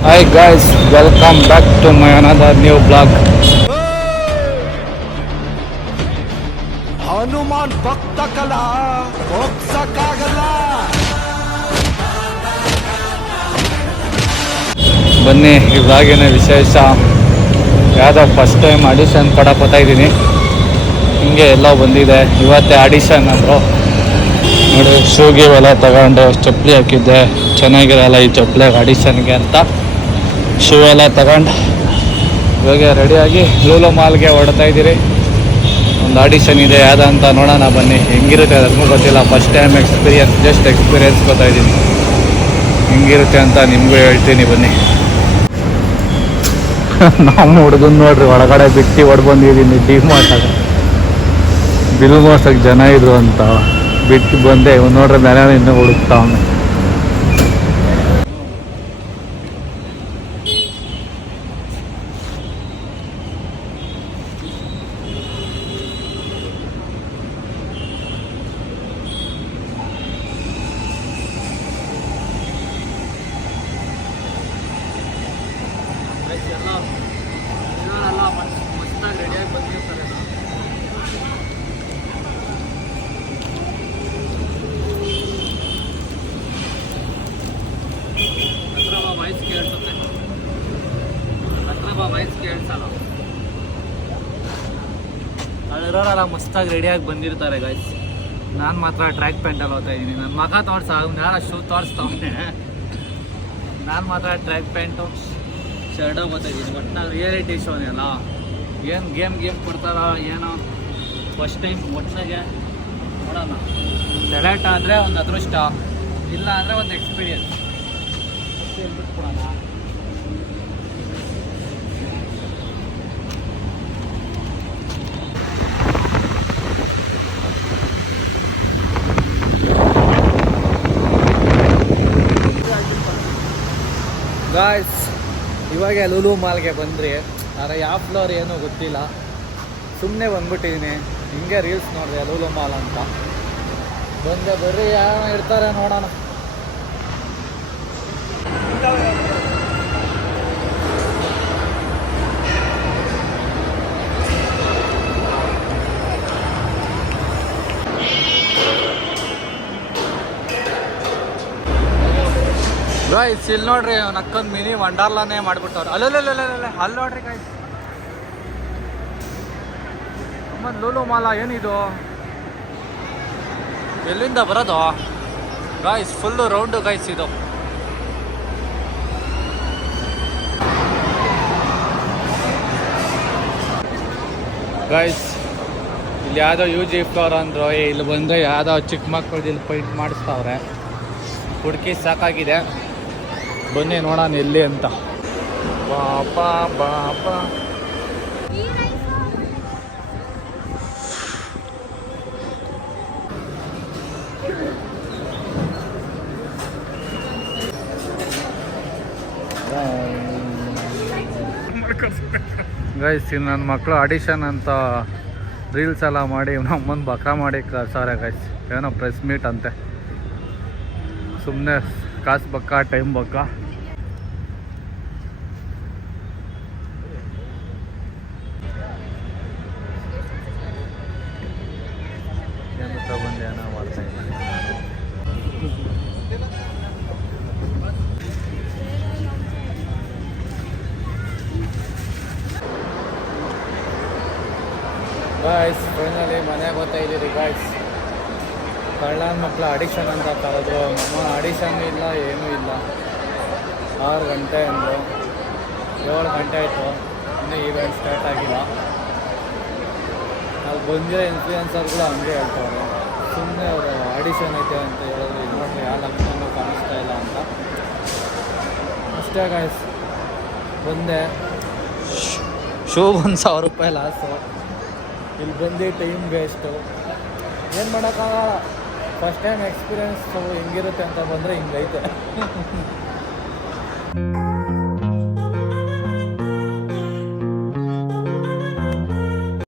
Hi guys, welcome back to my another new vlog. Hanuman ಭಕ್ತ ಕಲಾ ಹೋಗ್ಸಕ್ಕಾಗಲ್ಲ. ಬನ್ನಿ ಈ ವ್ಲಾಗಿನ ವಿಶೇಷ ಯಾವುದೋ ಫಸ್ಟ್ ಟೈಮ್ ಆಡಿಷನ್ ಕೊಡಕ್ಕೆ ಹೋಗ್ತಾ ಇದ್ದೀನಿ. ಹಿಂಗೆ ಎಲ್ಲ ಬಂದಿದೆ, ಇವತ್ತೇ ಆಡಿಷನ್ ಅಂದರು. ನೋಡಿ ಶೂಗೆ ಎಲ್ಲ ತಗೊಂಡು ಚಪ್ಪಲಿ ಹಾಕಿದ್ದೆ, ಚೆನ್ನಾಗಿರಲ್ಲ ಈ ಚಪ್ಪಲಿಗೆ ಆಡಿಷನ್ಗೆ ಅಂತ ಶೂ ಎಲ್ಲ ತಗೊಂಡು ಇವಾಗ ರೆಡಿಯಾಗಿ ಲೂಲು ಮಾಲ್ಗೆ ಹೊಡ್ತಾ ಇದ್ದೀರಿ. ಒಂದು ಆಡಿಷನ್ ಇದೆ ಯಾವ್ದು ಅಂತ ನೋಡೋಣ ಬನ್ನಿ. ಹೆಂಗಿರುತ್ತೆ ಅದಕ್ಕೂ ಗೊತ್ತಿಲ್ಲ, first time experience, just experience ಗೊತ್ತಾ ಇದ್ದೀನಿ ಹೆಂಗಿರುತ್ತೆ ಅಂತ ನಿಮಗೂ ಹೇಳ್ತೀನಿ ಬನ್ನಿ. ನಮ್ಮ ಹುಡುಗನ್ ನೋಡ್ರಿ ಒಳಗಡೆ ಬಿಟ್ಟು ಹೊಡ್ ಬಂದಿದ್ದೀನಿ. ಡಿಮಾರ್ಟಾಗ ಬಿಲ್ ಮೋಸಕ್ಕೆ ಜನ ಇದ್ರು ಅಂತ ಬಿಟ್ಟು ಬಂದೆ. ಇವ್ನು ನೋಡ್ರಿ ಮೇಲೆ ಇನ್ನೂ ಹುಡುಕ್ತಾ ಅವನು. ಅಲ್ಲಿರೋರೆಲ್ಲ ಮಸ್ತಾಗಿ ರೆಡಿಯಾಗಿ ಬಂದಿರ್ತಾರೆ ಗೈಸ್. ನಾನು ಮಾತ್ರ ಟ್ರ್ಯಾಕ್ ಪ್ಯಾಂಟಲ್ಲಿ ಹೋಗ್ತಾ ಇದ್ದೀನಿ. ನನ್ನ ಮಗ ತೋರಿಸ ಯಾರೋ ಶೂ ತೋರಿಸ್ತಾವನೆ, ನಾನು ಮಾತ್ರ ಟ್ರ್ಯಾಕ್ ಪ್ಯಾಂಟು ಶರ್ಟು ಬರ್ತಾ ಇದ್ದೀನಿ. ಬಟ್ ನಾವು ರಿಯಾಲಿಟಿ ಶೋನೇ ಅಲ್ಲ, ಏನು ಗೇಮ್ ಕೊಡ್ತಾರೋ ಏನೋ. ಫಸ್ಟ್ ಟೈಮ್ ಒಟ್ಟಿನಾಗೆ ನೋಡೋಣ. ಸೆಲೆಕ್ಟ್ ಆದರೆ ಒಂದು ಅದೃಷ್ಟ, ಇಲ್ಲ ಅಂದರೆ ಒಂದು ಎಕ್ಸ್ಪೀರಿಯನ್ಸ್ ಬಿಟ್ಕೊಡೋಣ. ಗಾಯ್ಸ್ ಇವಾಗ ಲೂಲು ಮಾಲ್ಗೆ ಬಂದ್ರಿ, ಆದರೆ ಯಾವ ಫ್ಲೋರ್ ಏನೂ ಗೊತ್ತಿಲ್ಲ, ಸುಮ್ಮನೆ ಬಂದ್ಬಿಟ್ಟಿದ್ದೀನಿ. ಹಿಂಗೆ ರೀಲ್ಸ್ ನೋಡಿದೆ ಲೂಲು ಮಾಲ್ ಅಂತ ಬಂದೆ. ಬರ್ರಿ ಯಾವ ಇರ್ತಾರೆ ನೋಡೋಣ. ಗಾಯ್ಸ್ ಇಲ್ಲಿ ನೋಡ್ರಿ, ನಕ್ಕೊಂದು ಮಿನಿ ವಂಡರ್ಲಾನೇ ಮಾಡಿಬಿಟ್ಟವ್ರು. ಅಲ್ಲಲ್ಲ ಅಲ್ಲಿ ನೋಡ್ರಿ ಗಾಯ್ಸ್, ಅಮ್ಮನ್ ಲೂಲು ಮಾಲ ಏನಿದು, ಎಲ್ಲಿಂದ ಬರೋದು ಗಾಯ್ಸ್? ಫುಲ್ಲು ರೌಂಡು ಗಾಯ್ಸ್ ಇದು. ಗಾಯ್ಸ್ ಇಲ್ಲಿ ಯಾವುದೋ UG ಫ್ಲೋರ್ ಅಂದರು, ಇಲ್ಲಿ ಬಂದರೆ ಯಾವುದೋ ಚಿಕ್ಕ ಮಕ್ಕಳದ್ದು ಇಲ್ಲಿ ಪೈಂಟ್ ಮಾಡಿಸ್ತಾವ್ರೆ. ಹುಡುಕಿ ಸಾಕಾಗಿದೆ, ಬನ್ನಿ ನೋಡೋಣ ಎಲ್ಲಿ ಅಂತ. ಬಾಪಾ ಬಾಪಾ ಗೈಸ್, ನನ್ನ ಮಕ್ಕಳು ಆಡಿಷನ್ ಅಂತ ರೀಲ್ಸ್ ಎಲ್ಲ ಮಾಡಿ ನಮ್ಮನ್ನು ಬಕ ಮಾಡಿ ಕಳ್ಸವ್ರೆ ಗೈಸ್. ಏನೋ ಪ್ರೆಸ್ ಮೀಟ್ ಅಂತೆ, ಸುಮ್ಮನೆ ಕಾಸು ಬಕ್ಕ ಟೈಮ್ ಬಕ್ಕ. ಏನು ತಗೊಂಡು ಏನೋ ಮಾಡ್ತಾ ಇಲ್ಲ. ಗಾಯ್ಸ್ ಫೈನಲಿ ಮನೆಗೆ ಹೋಗ್ತಾ ಇದ್ದೀರಿ ಗಾಯ್ಸ್. ಕಳ್ಳನ ಮಕ್ಕಳು ಆಡಿಷನ್ ಅಂತ ಕರೆದ್ರು. ನಮ್ಮ ಆಡಿಷನ್ ಇಲ್ಲ, ಏನೂ ಇಲ್ಲ. 6 ಗಂಟೆ ಅಂದರು, 7 ಗಂಟೆ ಆಯಿತು, ಇನ್ನೂ ಈವೆಂಟ್ ಸ್ಟಾರ್ಟ್ ಆಗಿಲ್ಲ. ಅಲ್ಲಿ ಬಂದಿರೋ ಇನ್ಫ್ಲೂಯೆನ್ಸರ್ಗಳು ಹಂಗೆ ಹೇಳ್ತಾರೆ, ಸುಮ್ಮನೆ ಅವರು ಆಡಿಷನ್ ಐತೆ ಅಂತ ಹೇಳಿದ್ರು. ಇದು ನೋಡ್ರಿ ಯಾವ ಲಕ್ಷಣನೂ ಕಾಣಿಸ್ತಾ ಇಲ್ಲ ಅಂತ ಅಷ್ಟೇ ಗಾಯ್ಸ್. ಬಂದೆ, ಶೂ 1,000 ರೂಪಾಯಿ ಲಾಸು. ಇಲ್ಲಿ ಬಂದು ಟೈಮ್ ವೇಸ್ಟು, ಏನು ಮಾಡೋಕ್ಕಾಗಲ್ಲ. ಫಸ್ಟ್ ಟೈಮ್ ಎಕ್ಸ್ಪೀರಿಯೆನ್ಸು ಹೆಂಗಿರುತ್ತೆ ಅಂತ ಬಂದರೆ ಹಿಂಗೈತೆ.